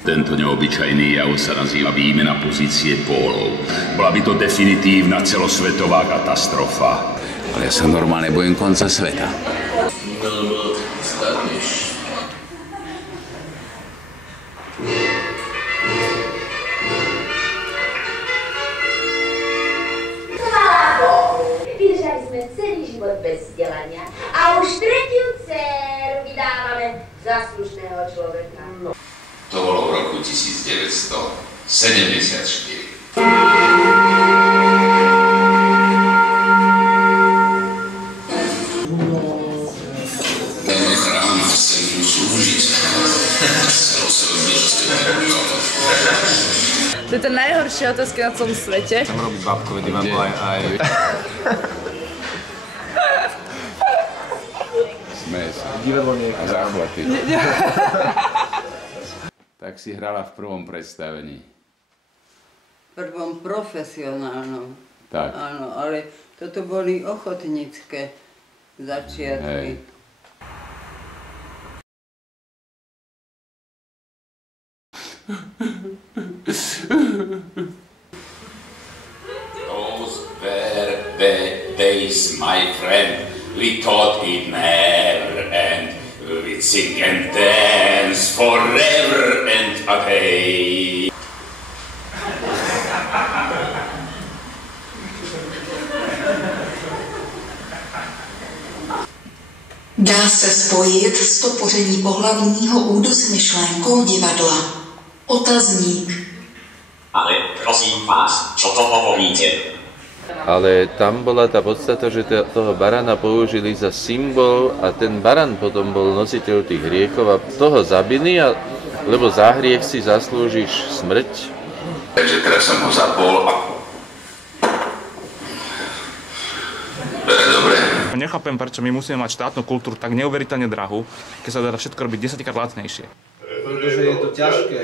Tento neobyčajný jav sa nazýva výmena pozície pólov. Bola by to definitívna celosvetová katastrofa. Ale ja sa normálne bojím konca sveta. Vydržali sme celý život bez vzdelania a už tretiu dceru vydávame za slušného človeka. To bolo v roku 1974. Tento chrám chce mu slúžiť. Chcelo sa ľudí, že ste nepočali. To je to najhoršie otázky na celom svete. Chcem robiť babkové divadlo aj... Smeje sa. Divadlo nie je a záchvaty. Tak si hrala v prvom predstavení. V prvom profesionálnom. Tak. Áno, ale toto boli ochotnícke začiatky. Hej. Those were the days, my friend. We thought it never end. We'd sing and dance forever and a day. Dá se spojit stopření pohlavního údu s myšlenkou divadla. Otazník. Ale prosím vás, čo to hovoríte? Ale tam bola tá podstata, že toho barana použili za symbol a ten baran potom bol nositeľ tých hriechov a toho zabili, lebo za hriech si zaslúžiš smrť. Takže teraz som ho zapol a... Dobre. Nechápem, prečo my musíme mať štátnu kultúru tak neuveriteľne drahú, keď sa dá všetko robiť 10-krát lacnejšie. Pretože je to ťažké.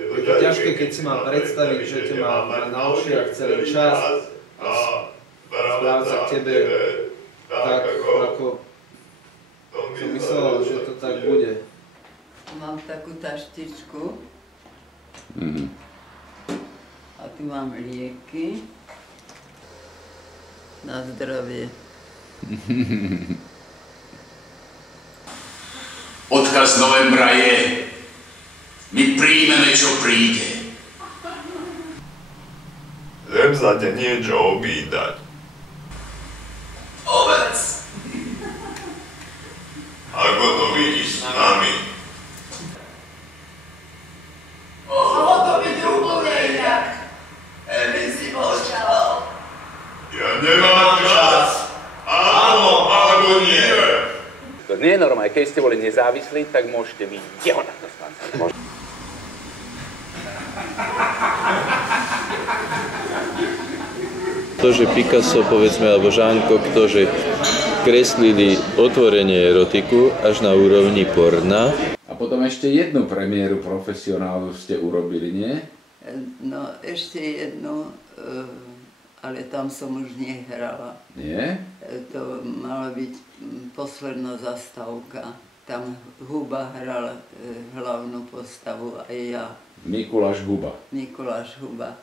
Je to ťažké, keď si mám predstaviť, že ťa mám na očiach celý čas a správať sa k tebe tak, ako som myslel, že to tak bude. Mám takú taštičku. A tu mám lieky na zdravie. Odkaz novembra je: my príjmeme, čo príde. Viem sa te niečo opýtať. Povedz. Ako to vidíš s nami? Mohlo to byť úplne inak. By si počkal. Ja nemám čas. Áno, alebo nie. To nie je normálne, keď ste boli nezávislí, tak môžete byť jeho takto spácať. To, že Picasso, povedzme, alebo Jean Cocteau, že kreslili otvorenie erotiku až na úrovni porna. A potom ešte jednu premiéru profesionálnu ste urobili, nie? No, ešte jednu, ale tam som už nehrala. Nie? To mala byť posledná zastávka. Tam Huba hral hlavnú postavu aj ja. Mikuláš Huba. Mikuláš Huba.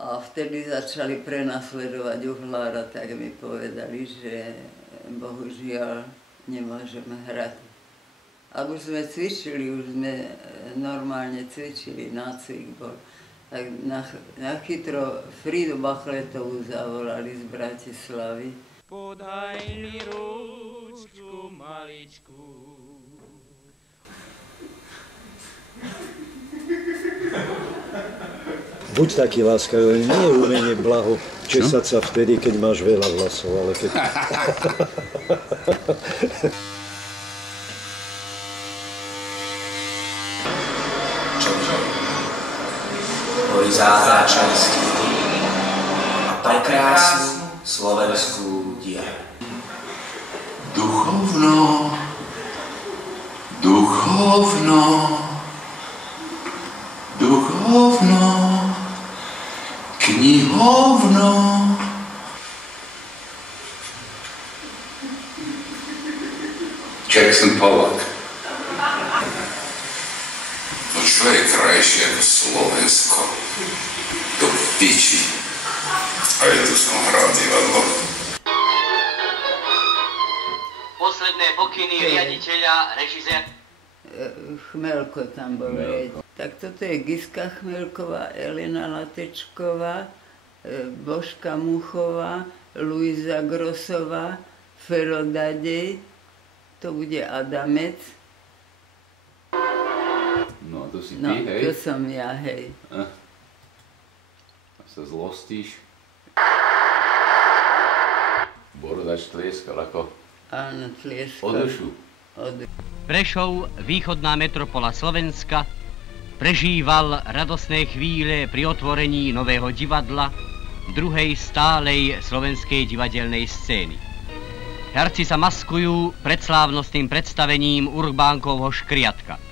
A vtedy začali prenasledovať Uhlára, tak mi povedali, že bohužiaľ nemôžeme hrať. A už sme cvičili, už sme normálne cvičili, nácvik bol. Tak na chytro Fridu Bachletovú zavolali z Bratislavy. Podaj mi ručku maličku. Buď taký láskavý, nie je umenie blaho česať sa vtedy, keď máš veľa vlasov, ale keď... Čože? Boli zázračenský a prekrásnu slovenskú dielu. Duchovno, duchovno, duchovno, knihovno. Jackson Pollock. No čo Čo je krajšie ako Slovensko? Do piči. Aj tu som hral divadlo. Posledné pokyny riaditeľa, režisér. Chmelko tam bol riaditeľ. Tak toto je Giska Chmelková, Elena Latečková, Božka Muchová, Luisa Grosová, Fero Dadej, to bude Adamec. No, to si ty, no, hej? to som ja, hej. A sa zlostíš? Borodač tlieskal ako? Áno, tlieskal. O dušu. Prešov, východná metropola Slovenska, prežíval radosné chvíle pri otvorení nového divadla, druhej stálej slovenskej divadelnej scény. Herci sa maskujú pred slávnostným predstavením Urbánkovho Škriatka.